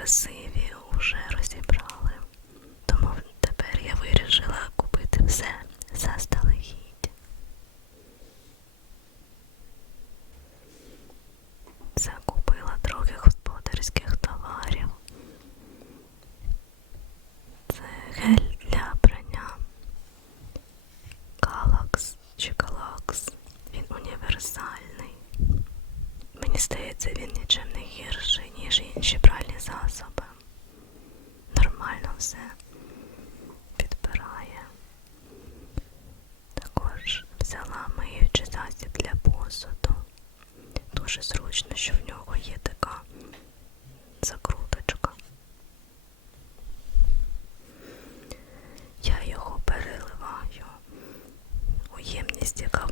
красиві, уже розібрали. листиков.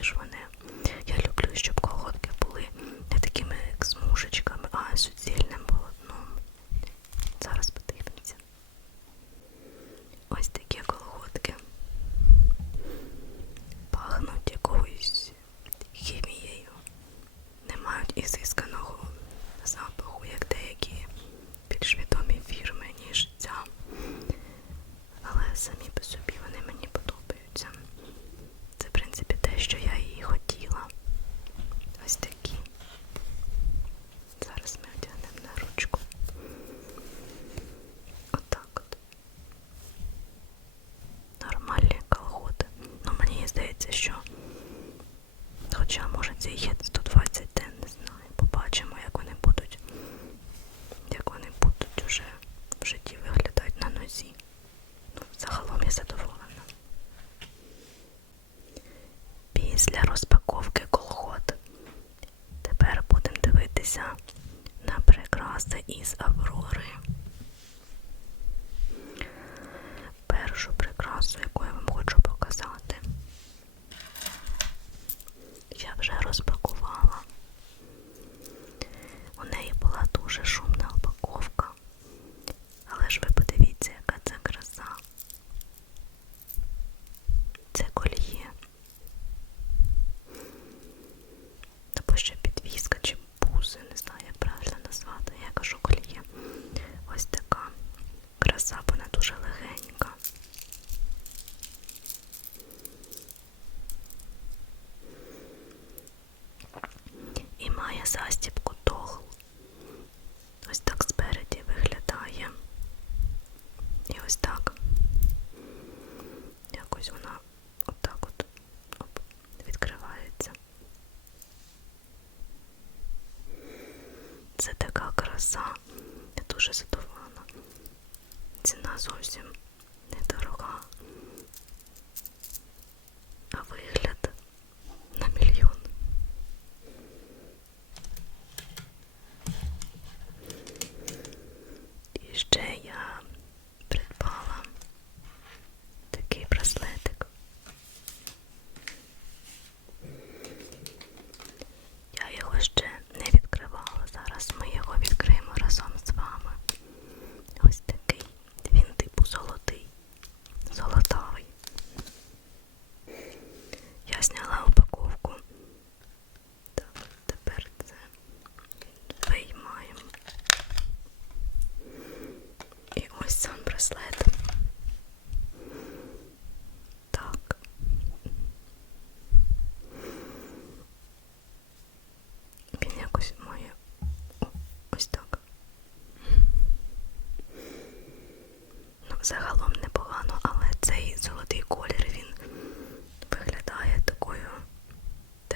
ніж вони. Я люблю, щоб колготки були не такими як з мушечками, а суцільними. ручку.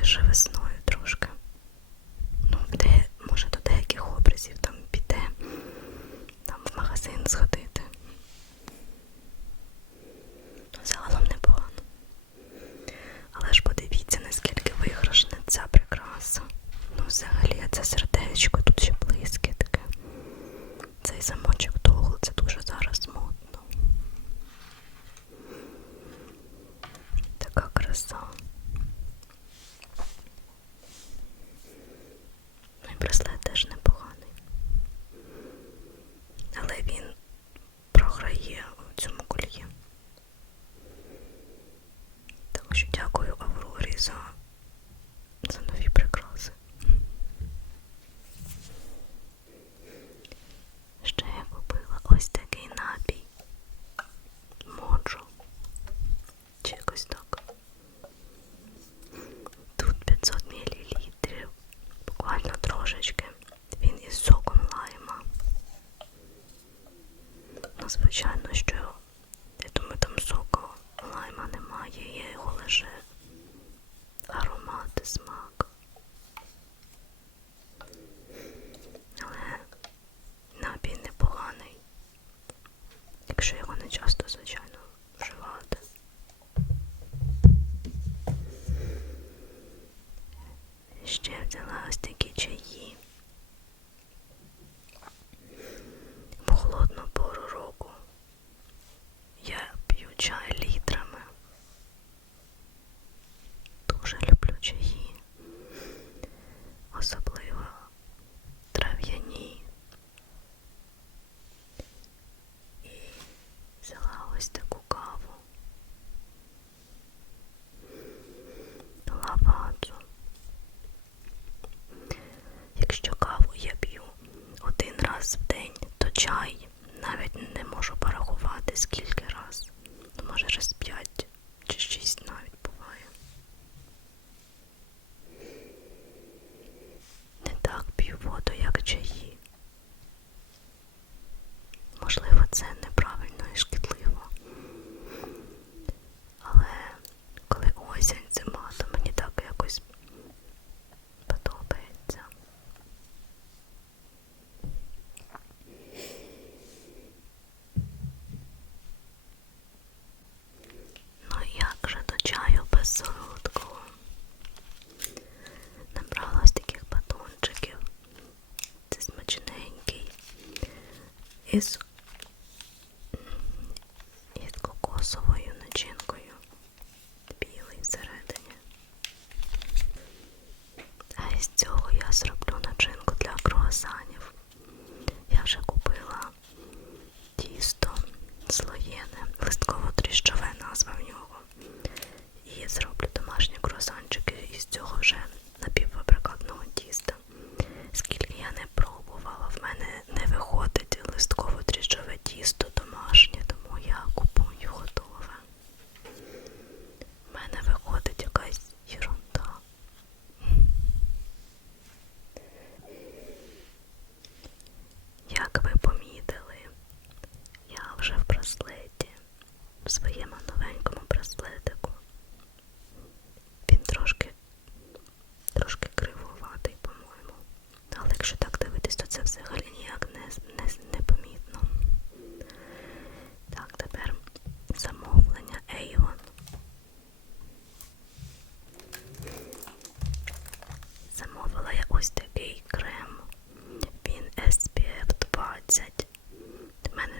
żywy sny. es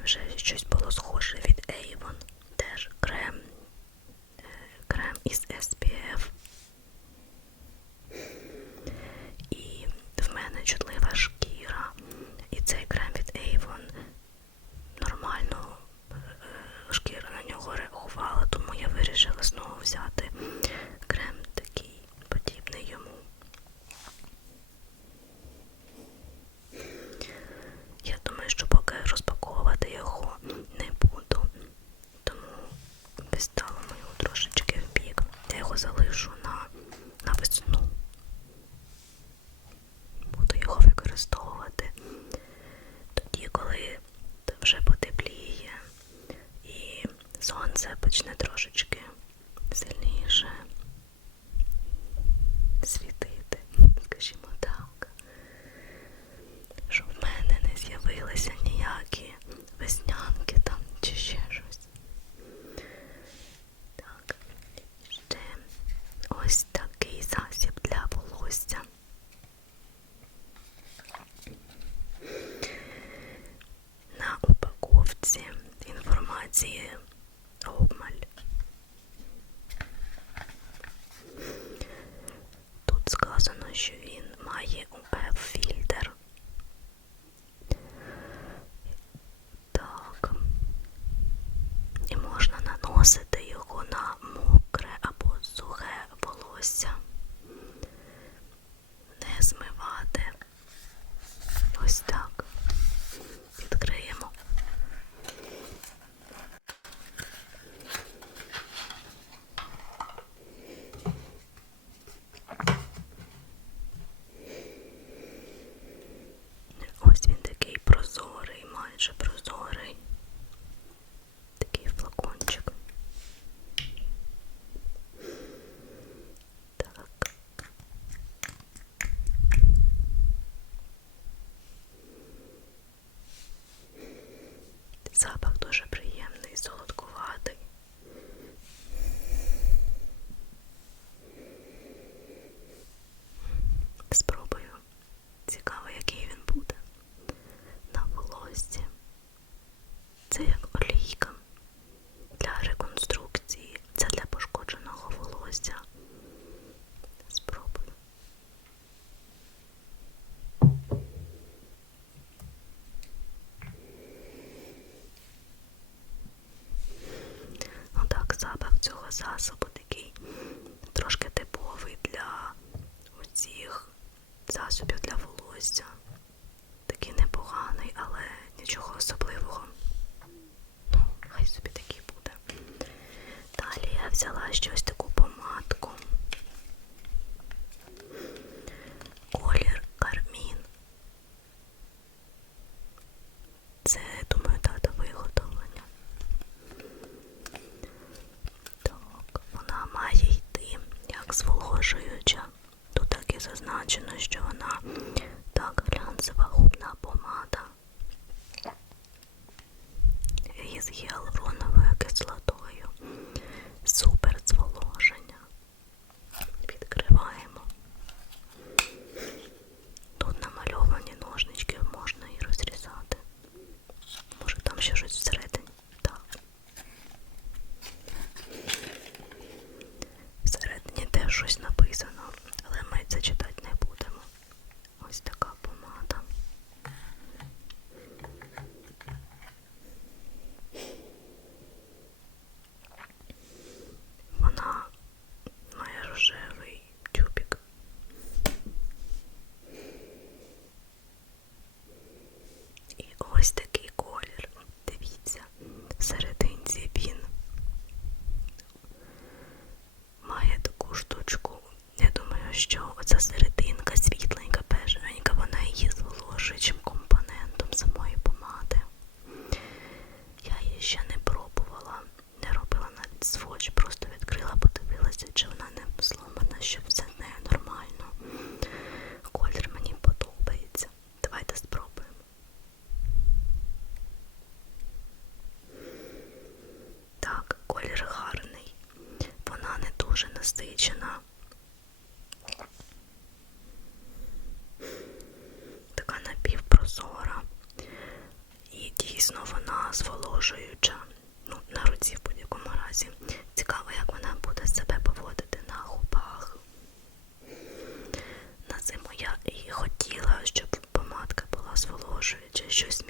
вже щось було схоже від Ейвон, теж крем. взяла щось тишина. Така напівпрозора. І дійсно вона зволожуюча. Ну, на руці в будь-якому разі. Цікаво, як вона буде себе поводити на губах. На зиму я і хотіла, щоб помадка була зволожуюча, щось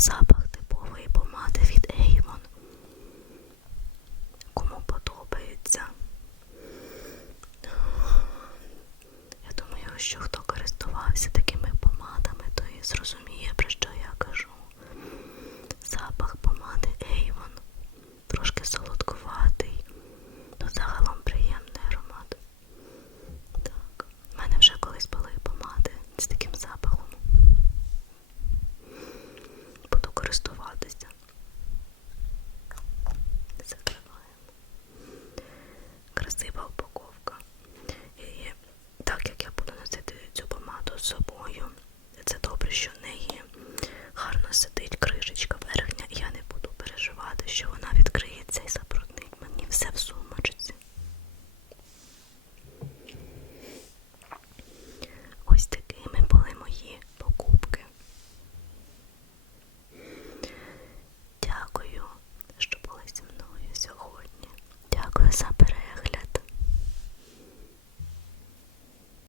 saw sleep, hope.